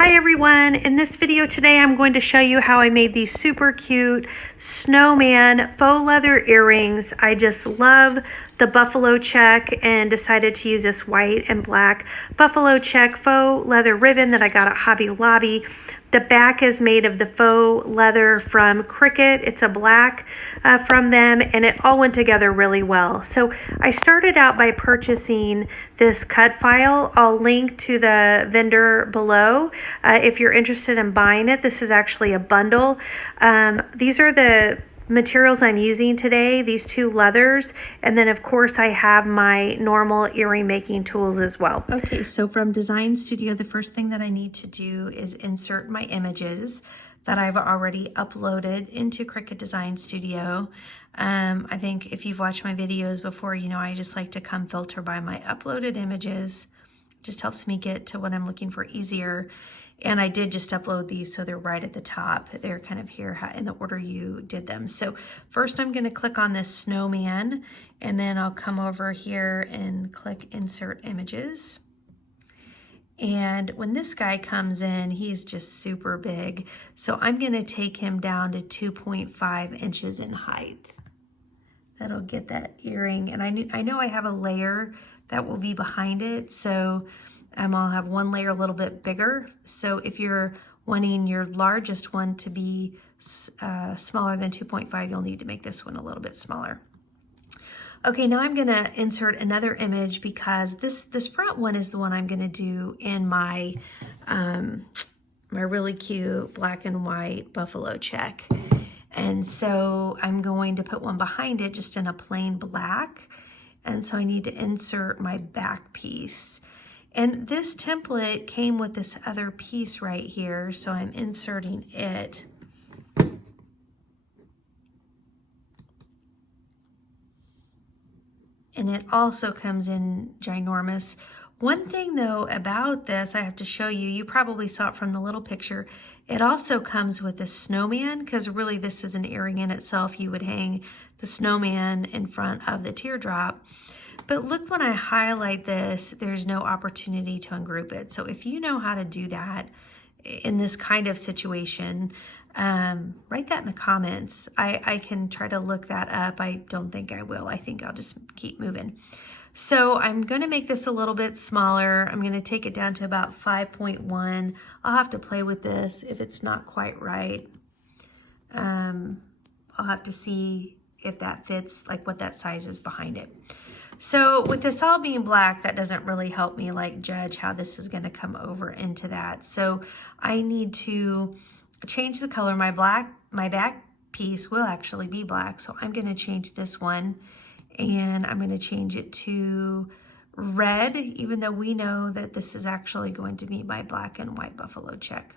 Hi everyone, in this video today I'm going to show you how I made these super cute snowman faux leather earrings. I just love the buffalo check and decided to use this white and black buffalo check faux leather ribbon that I got at Hobby Lobby. The back is made of the faux leather from Cricut. It's a black from them, and it all went together really well. So I started out by purchasing this cut file. I'll link to the vendor below if you're interested in buying it. This is actually a bundle. These are the materials I'm using today, these two leathers, and then of course I have my normal earring making tools as well. Okay, so from Design Studio, the first thing that I need to do is insert my images that I've already uploaded into Cricut Design Studio. I think if you've watched my videos before, you know I just like to come filter by my uploaded images. It just helps me get to what I'm looking for easier. And I did just upload these, so they're right at the top. They're kind of here in the order you did them. So first I'm gonna click on this snowman, and then I'll come over here and click Insert Images. And when this guy comes in, he's just super big. So I'm gonna take him down to 2.5 inches in height. That'll get that earring. And I know I have a layer that will be behind it, so I'll have one layer a little bit bigger. So if you're wanting your largest one to be smaller than 2.5, you'll need to make this one a little bit smaller. Okay, now I'm gonna insert another image because this front one is the one I'm gonna do in my, my really cute black and white buffalo check. And so I'm going to put one behind it just in a plain black. And so I need to insert my back piece. And this template came with this other piece right here, so I'm inserting it. And it also comes in ginormous. One thing though about this I have to show you, you probably saw it from the little picture, it also comes with a snowman, because really this is an earring in itself. You would hang the snowman in front of the teardrop. But look, when I highlight this, there's no opportunity to ungroup it. So if you know how to do that in this kind of situation, write that in the comments. I can try to look that up. I don't think I will. I think I'll just keep moving. So I'm going to make this a little bit smaller. I'm going to take it down to about 5.1. I'll have to play with this if it's not quite right. I'll have to see if that fits, like what that size is behind it. So with this all being black, that doesn't really help me like judge how this is going to come over into that. So I need to change the color. My back piece will actually be black. So I'm going to change this one, and I'm going to change it to red, even though we know that this is actually going to be my black and white buffalo check.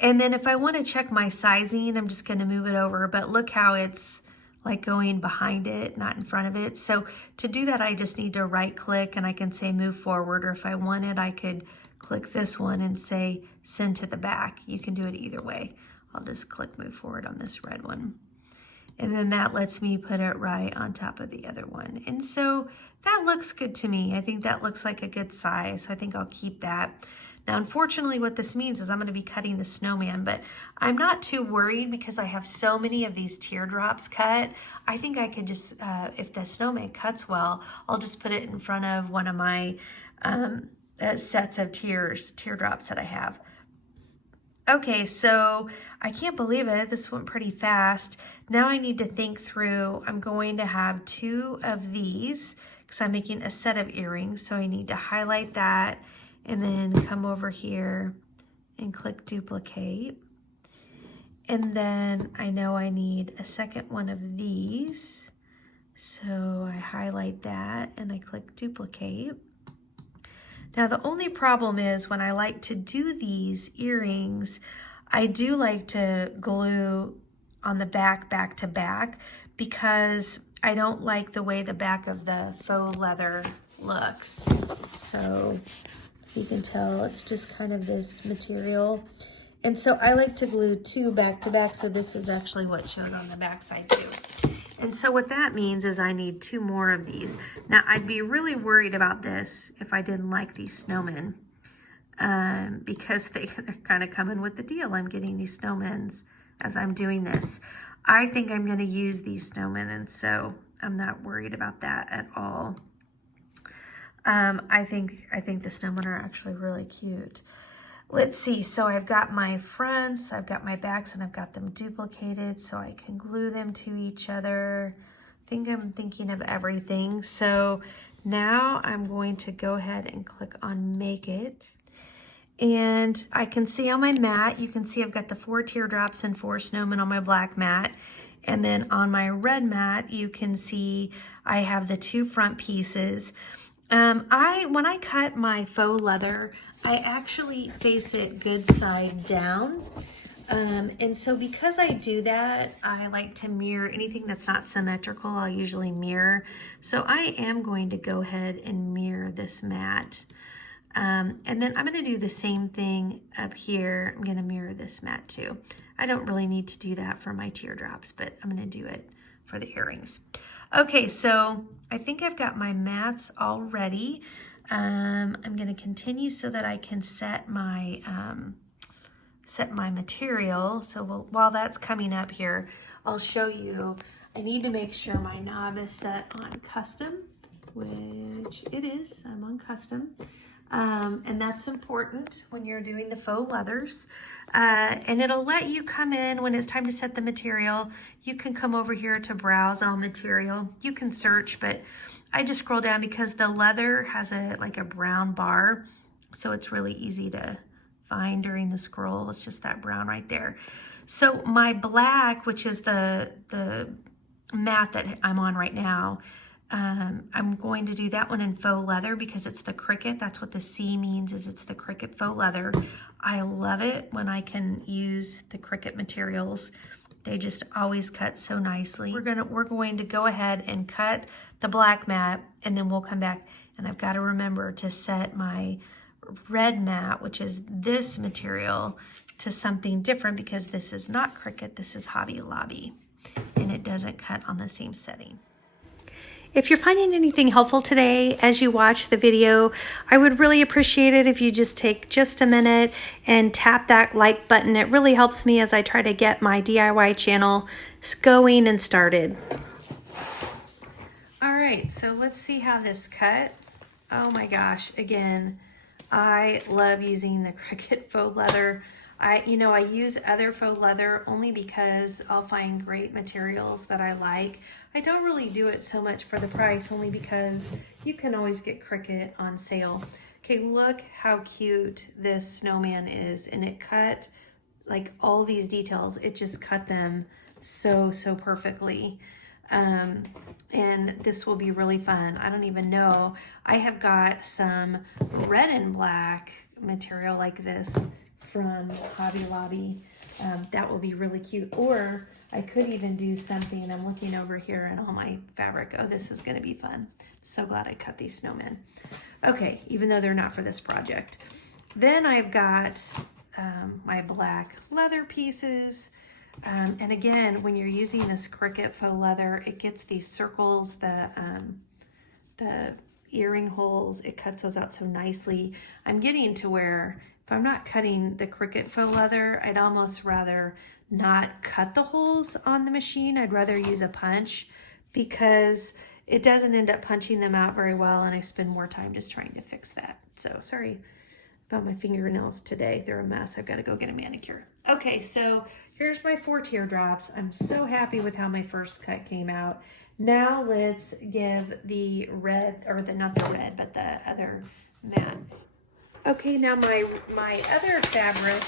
And then if I want to check my sizing, I'm just going to move it over, but look how it's like going behind it, not in front of it. So to do that, I just need to right click and I can say move forward, or if I wanted, I could click this one and say send to the back. You can do it either way. I'll just click move forward on this red one. And then that lets me put it right on top of the other one. And so that looks good to me. I think that looks like a good size. So I think I'll keep that. Now, unfortunately, what this means is I'm going to be cutting the snowman, but I'm not too worried because I have so many of these teardrops cut. I think I could just, if the snowman cuts well, I'll just put it in front of one of my sets of teardrops that I have. Okay, so I can't believe it. This went pretty fast. Now I need to think through. I'm going to have two of these because I'm making a set of earrings. So I need to highlight that and then come over here and click duplicate. And then I know I need a second one of these. So I highlight that and I click duplicate. Now the only problem is when I like to do these earrings, I do like to glue on the back to back, because I don't like the way the back of the faux leather looks. So you can tell it's just kind of this material. And so I like to glue two back to back. So this is actually what showed on the back side too. And so what that means is I need two more of these. Now I'd be really worried about this if I didn't like these snowmen. because they're kind of coming with the deal. I'm getting these snowmen as I'm doing this. I think I'm going to use these snowmen, and so I'm not worried about that at all. I think the snowmen are actually really cute. Let's see, so I've got my fronts, I've got my backs, and I've got them duplicated so I can glue them to each other. I think I'm thinking of everything. So now I'm going to go ahead and click on Make It. And I can see on my mat, you can see I've got the 4 teardrops and 4 snowmen on my black mat. And then on my red mat, you can see I have the 2 front pieces. When I cut my faux leather, I actually face it good side down. And so because I do that, I like to mirror anything that's not symmetrical. I'll usually mirror. So I am going to go ahead and mirror this mat. And then I'm going to do the same thing up here. I'm going to mirror this mat too. I don't really need to do that for my teardrops, but I'm going to do it for the earrings. Okay, so I think I've got my mats all ready. I'm going to continue so that I can set my material. So while that's coming up here, I'll show you. I need to make sure my knob is set on custom, which it is. I'm on custom. And that's important when you're doing the faux leathers. And it'll let you come in when it's time to set the material. You can come over here to browse all material. You can search, but I just scroll down because the leather has like a brown bar. So it's really easy to find during the scroll. It's just that brown right there. So my black, which is the mat that I'm on right now, I'm going to do that one in faux leather because it's the Cricut. That's what the C means, is it's the Cricut faux leather. I love it when I can use the Cricut materials. They just always cut so nicely. We're going to go ahead and cut the black mat, and then we'll come back, and I've got to remember to set my red mat, which is this material, to something different because this is not Cricut, this is Hobby Lobby, and it doesn't cut on the same setting. If you're finding anything helpful today as you watch the video, I would really appreciate it if you just take just a minute and tap that like button. It really helps me as I try to get my DIY channel going and started. All right, so let's see how this cut. Oh my gosh, again, I love using the Cricut faux leather. I use other faux leather only because I'll find great materials that I like. I don't really do it so much for the price, only because you can always get Cricut on sale. Okay, look how cute this snowman is, and it cut like all these details. It just cut them so perfectly. And this will be really fun. I don't even know. I have got some red and black material like this from Hobby Lobby. That will be really cute. Or I could even do something, and I'm looking over here and all my fabric. Oh, this is gonna be fun. So glad I cut these snowmen. Okay, even though they're not for this project. Then I've got my black leather pieces. And again, when you're using this Cricut faux leather, it gets these circles, the earring holes, it cuts those out so nicely. I'm getting to where if I'm not cutting the Cricut faux leather, I'd almost rather not cut the holes on the machine. I'd rather use a punch because it doesn't end up punching them out very well, and I spend more time just trying to fix that. So sorry about my fingernails today. They're a mess. I've got to go get a manicure. Okay, so here's my 4 teardrops. I'm so happy with how my first cut came out. Now let's give the red, or not the red, but the other matte. Okay, now my other fabric,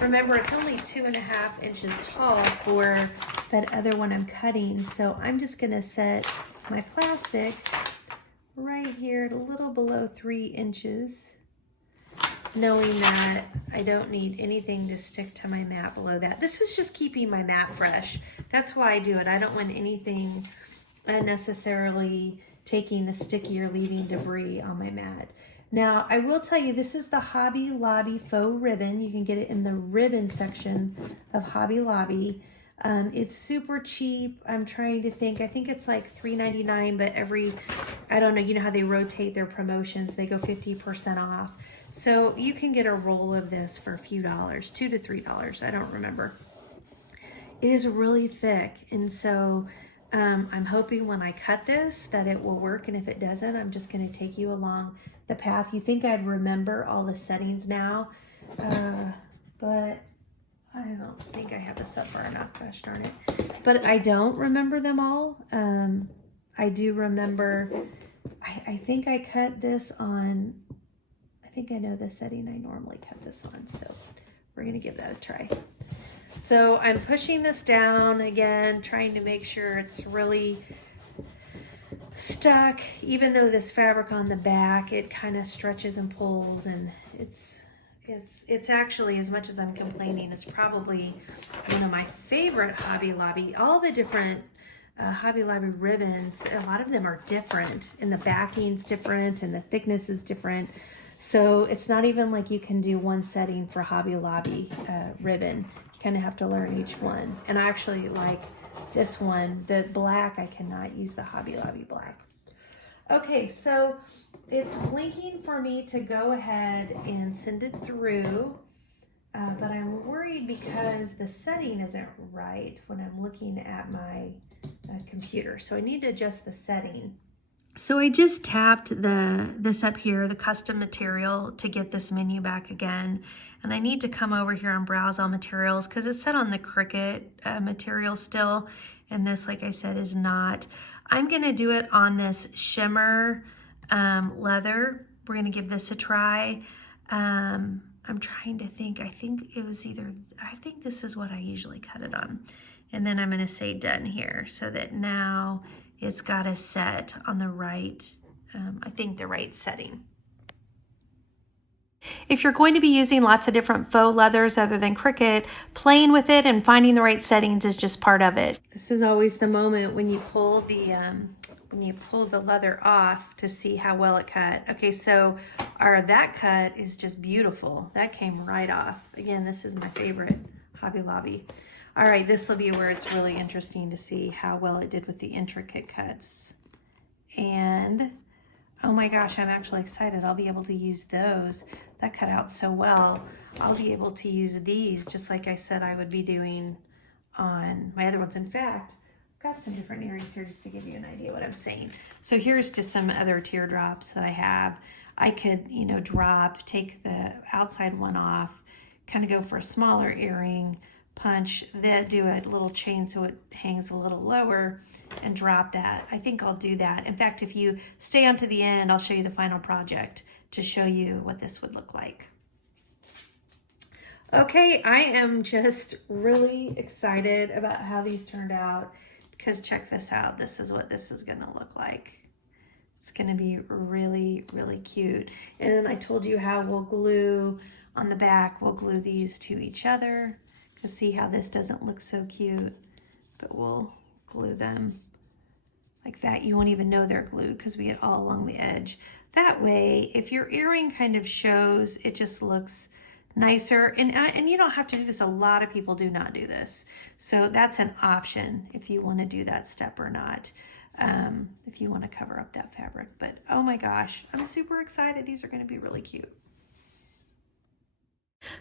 remember it's only 2.5 inches tall for that other one I'm cutting. So I'm just gonna set my plastic right here at a little below 3 inches, knowing that I don't need anything to stick to my mat below that. This is just keeping my mat fresh. That's why I do it. I don't want anything unnecessarily taking the sticky or leaving debris on my mat. Now, I will tell you, this is the Hobby Lobby faux ribbon. You can get it in the ribbon section of Hobby Lobby. It's super cheap. I'm trying to think. I think it's like $3.99, but I don't know, you know how they rotate their promotions. They go 50% off. So you can get a roll of this for a few dollars, $2 to $3, I don't remember. It is really thick, and so I'm hoping when I cut this that it will work, and if it doesn't, I'm just going to take you along the path. You think I'd remember all the settings now, but I don't think I have this up far enough, gosh darn it. But I don't remember them all. I do remember, I think I cut this on, I think I know the setting I normally cut this on, so we're going to give that a try. So I'm pushing this down again, trying to make sure it's really stuck. Even though this fabric on the back, it kind of stretches and pulls, and it's actually, as much as I'm complaining, it's probably one of my favorite Hobby Lobby. All the different Hobby Lobby ribbons, a lot of them are different, and the backing's different, and the thickness is different. So it's not even like you can do one setting for Hobby Lobby ribbon. You kind of have to learn each one. And I actually like this one, the black. I cannot use the Hobby Lobby black. Okay, so it's blinking for me to go ahead and send it through, but I'm worried because the setting isn't right when I'm looking at my computer. So I need to adjust the setting. So I just tapped this up here, the custom material, to get this menu back again. And I need to come over here and browse all materials because it's set on the Cricut material still. And this, like I said, is not. I'm going to do it on this shimmer leather. We're going to give this a try. I'm trying to think. I think it was either, I think this is what I usually cut it on. And then I'm going to say done here so that now it's got a set on the right, I think the right setting. If you're going to be using lots of different faux leathers other than Cricut, playing with it and finding the right settings is just part of it. This is always the moment when you pull the leather off to see how well it cut. Okay, so that cut is just beautiful. That came right off. Again, this is my favorite Hobby Lobby. All right, this will be where it's really interesting to see how well it did with the intricate cuts. And oh my gosh, I'm actually excited. I'll be able to use those. That cut out so well. I'll be able to use these just like I said I would be doing on my other ones. In fact, I've got some different earrings here just to give you an idea what I'm saying. So here's just some other teardrops that I have. I could, take the outside one off, kind of go for a smaller earring, punch that, do a little chain so it hangs a little lower, and drop that. I think I'll do that. In fact, if you stay on to the end, I'll show you the final project to show you what this would look like. Okay, I am just really excited about how these turned out because check this out. This is what this is gonna look like. It's gonna be really, really cute. And I told you how we'll glue on the back, we'll glue these to each other. See how this doesn't look so cute, but we'll glue them like that. You won't even know they're glued because we get all along the edge. That way, if your earring kind of shows, it just looks nicer. And you don't have to do this. A lot of people do not do this. So that's an option if you want to do that step or not, if you want to cover up that fabric. But oh my gosh, I'm super excited. These are going to be really cute.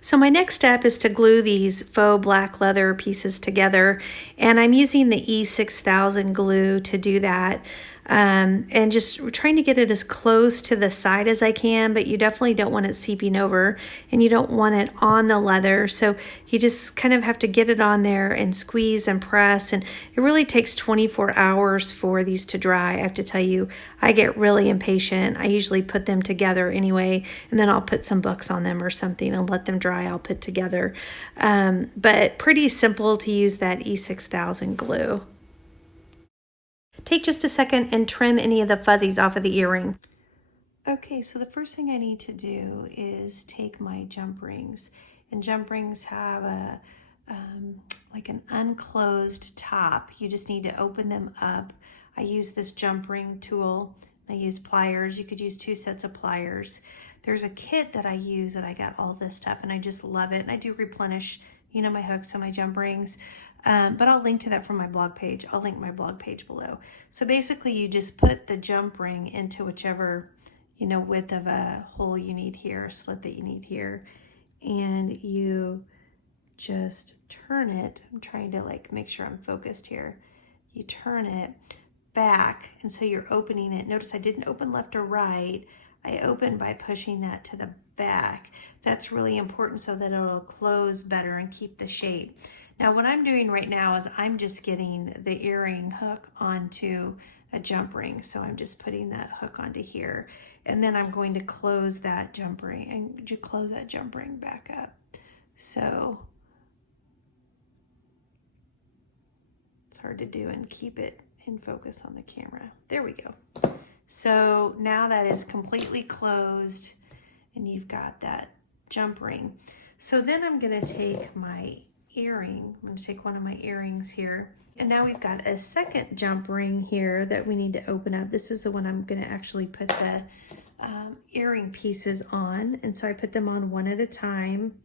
So my next step is to glue these faux black leather pieces together, and I'm using the E6000 glue to do that, and just trying to get it as close to the side as I can, but you definitely don't want it seeping over and you don't want it on the leather, so you just kind of have to get it on there and squeeze and press, and it really takes 24 hours for these to dry. I have to tell you, I get really impatient. I usually put them together anyway, and then I'll put some books on them or something and let them dry. I'll put together, but pretty simple to use that E6000 glue. Take just a second and trim any of the fuzzies off of the earring. Okay, so the first thing I need to do is take my jump rings, and jump rings have a like an unclosed top. You just need to open them up. I use this jump ring tool. I use pliers. You could use 2 sets of pliers. There's a kit that I use that I got all this stuff, and I just love it. And I do replenish, my hooks and my jump rings. But I'll link to that from my blog page. I'll link my blog page below. So basically you just put the jump ring into whichever, width of a hole you need here, slit that you need here, and you just turn it. I'm trying to like make sure I'm focused here. You turn it back, and so you're opening it. Notice I didn't open left or right. I opened by pushing that to the back. That's really important so that it'll close better and keep the shape. Now what I'm doing right now is I'm just getting the earring hook onto a jump ring. So I'm just putting that hook onto here, and then I'm going to close that jump ring. And would you close that jump ring back up? So it's hard to do and keep it in focus on the camera. There we go. So now that is completely closed and you've got that jump ring. So then I'm gonna take my earring. I'm gonna take one of my earrings here. And now we've got a second jump ring here that we need to open up. This is the one I'm gonna actually put the earring pieces on. And so I put them on one at a time.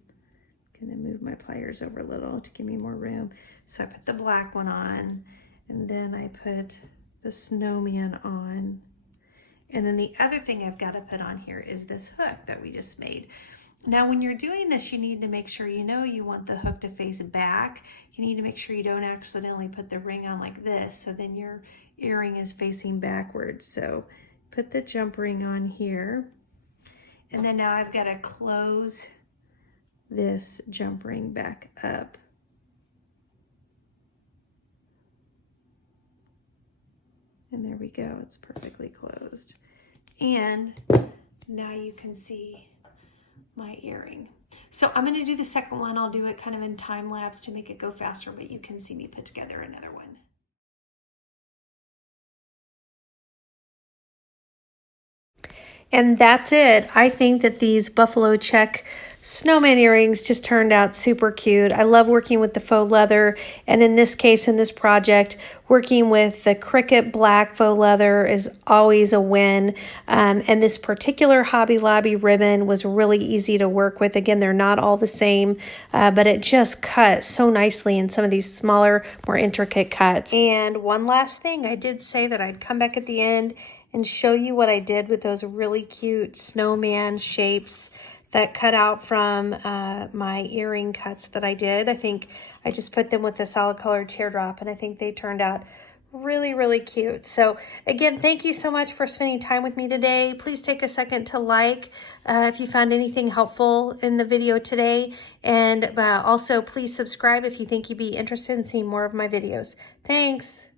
I'm gonna move my pliers over a little to give me more room. So I put the black one on, and then I put the snowman on. And then the other thing I've got to put on here is this hook that we just made. Now when you're doing this, you need to make sure you want the hook to face back. You need to make sure you don't accidentally put the ring on like this, so then your earring is facing backwards. So put the jump ring on here. And then now I've got to close this jump ring back up. And there we go, it's perfectly closed. And now you can see my earring. So I'm gonna do the second one. I'll do it kind of in time lapse to make it go faster, but you can see me put together another one. And that's it. I think that these buffalo check snowman earrings just turned out super cute. I love working with the faux leather, and in this case, in this project, working with the Cricut black faux leather is always a win. And this particular Hobby Lobby ribbon was really easy to work with. Again, they're not all the same, but it just cut so nicely in some of these smaller, more intricate cuts. And one last thing, I did say that I'd come back at the end and show you what I did with those really cute snowman shapes that cut out from my earring cuts that I did. I think I just put them with the solid color teardrop, and I think they turned out really, really cute. So again, thank you so much for spending time with me today. Please take a second to like if you found anything helpful in the video today. And also please subscribe if you think you'd be interested in seeing more of my videos. Thanks.